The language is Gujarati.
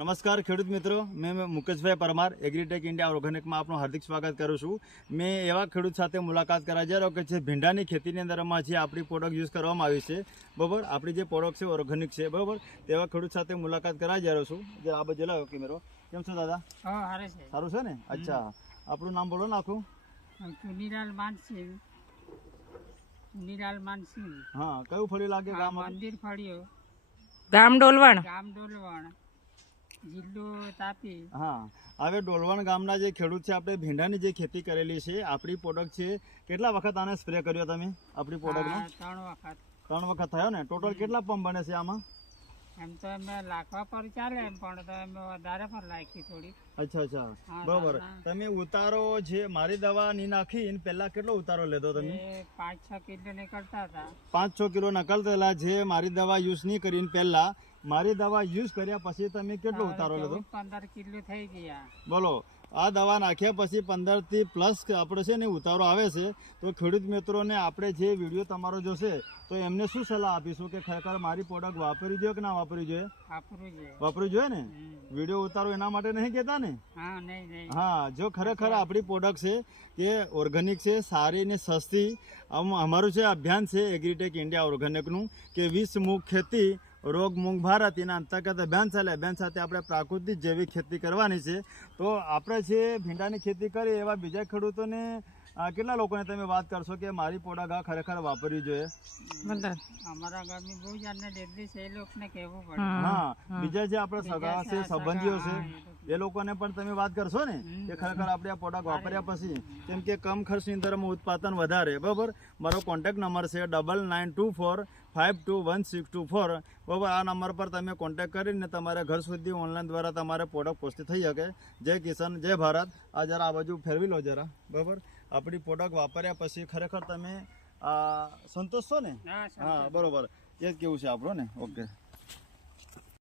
નમસ્કાર ખેડૂત મિત્રો, મેં મુકેશભાઈ પરમાર એગ્રીટેક ઇન્ડિયા ઓર્ગેનિકમાં આપનું હાર્દિક સ્વાગત કરું છું। મેં એવા ખેડૂત સાથે મુલાકાત કરવા જઈ રહ્યો કે જે ભીંડાની ખેતીની અંદરમાં જે આપણી પ્રોડક્ટ યુઝ કરવામાં આવી છે, બરાબર, આપણી જે પ્રોડક્ટ છે ઓર્ગેનિક છે, બરાબર, તેવા ખેડૂત સાથે મુલાકાત કરવા જઈ રહ્યો છું। જે આ બાજુ લાવ્યો કેમેરો, કેમ છો દાદા? સારું છે ને? અચ્છા, આપણું નામ બોલો ને આખું? ચુનીલાલ માનસિંહ। હા, કયું ફળિયું લાગે? ગામ મંદિર ફળિયો, ગામ ડોલવણ, જિલ્લો તાપી। હા, હવે ડોલવણ ગામના જે ખેડૂત છે, આપણે ભીંડાની જે ખેતી કરેલી છે, આપણી પ્રોડક્ટ છે, કેટલા વખત આને સ્પ્રે કર્યો તમે આપણી પ્રોડક્ટનો? 3 વખત થયો ને? ટોટલ કેટલા પંપ બને છે આમાં? એમ તો અમે લાખવા પર ચાલે એમ, પણ તો અમે વધારે પર લાખી થોડી। અચ્છા, બરોબર। તમે ઉતારો જે મારી દવા ની નાખી પહેલા કેટલો ઉતારો લેતો તમે? 5-6 કિલો નીકળતા હતા। 5-6 કિલો નીકળતા જે મારી દવા યુઝ નહીં કરીને પહેલા, મારી દવા યુઝ કર્યા પછી તમે કેટલો ઉતારો લેતો? 15 કિલો થઈ ગયા। બોલો, આ દવા નાખ્યા પછી 15 થી પ્લસ આપણે છે ને ઉતારો આવે છે। તો ખેડૂત મિત્રોને આપણે જે વિડીયો તમારો જોશે તો એમને શું સલાહ આપીશું કે ખરેખર મારી પ્રોડક્ટ વાપરવી જોઈએ કે ના વાપરવી જોઈએ? વાપરવી જોઈએ ને? વિડીયો ઉતારો એના માટે નહીં કહેતા ને? હા, જો ખરેખર આપણી પ્રોડક્ટ છે કે ઓર્ગેનિક છે, સારી ને સસ્તી, અમારું છે અભિયાન છે એગ્રીટેક ઇન્ડિયા ઓર્ગેનિકનું કે 20 મુખ ખેતી રોગ મૂંગ ભારત, એના અંતર્ગત અભિયાન ચાલે। અભિયાન સાથે આપણે પ્રાકૃતિક જૈવિક ખેતી કરવાની છે। તો આપણે જે ભીંડાની ખેતી કરી એવા બીજા ખેડૂતોને કેટલા લોકોને તમે વાત કરશો કે મારી પ્રોડક્ટ આ ખરેખર વાપરવી જોઈએ? અમારા ગામની બહુ જાણને લીધી છે, એ લોકોને કહેવું પડે। હા, બીજા જે આપણે સગા છે, સંબંધીઓ છે, એ લોકોને પણ તમે વાત કરશો ને કે ખરેખર આપણે આ પ્રોડક્ટ વાપર્યા પછી, કેમ કે કમ ખર્ચની અંદરમાં ઉત્પાદન વધારે, બરાબર। મારો કોન્ટેક્ટ નંબર છે 9924521624, બરાબર। આ નંબર પર તમે કોન્ટેક્ટ કરીને તમારા ઘર સુધી ઓનલાઈન દ્વારા તમારે પ્રોડક્ટ પહોંચતી થઈ શકે। જય કિસાન, જય ભારત। આ જરા આ બાજુ ફેરવી લો જરા, બરાબર। આપણી પ્રોડક્ટ વાપર્યા પછી ખરેખર તમે સંતોષ છો ને? હા, બરોબર, એ જ કેવું છે આપણું ને? ઓકે।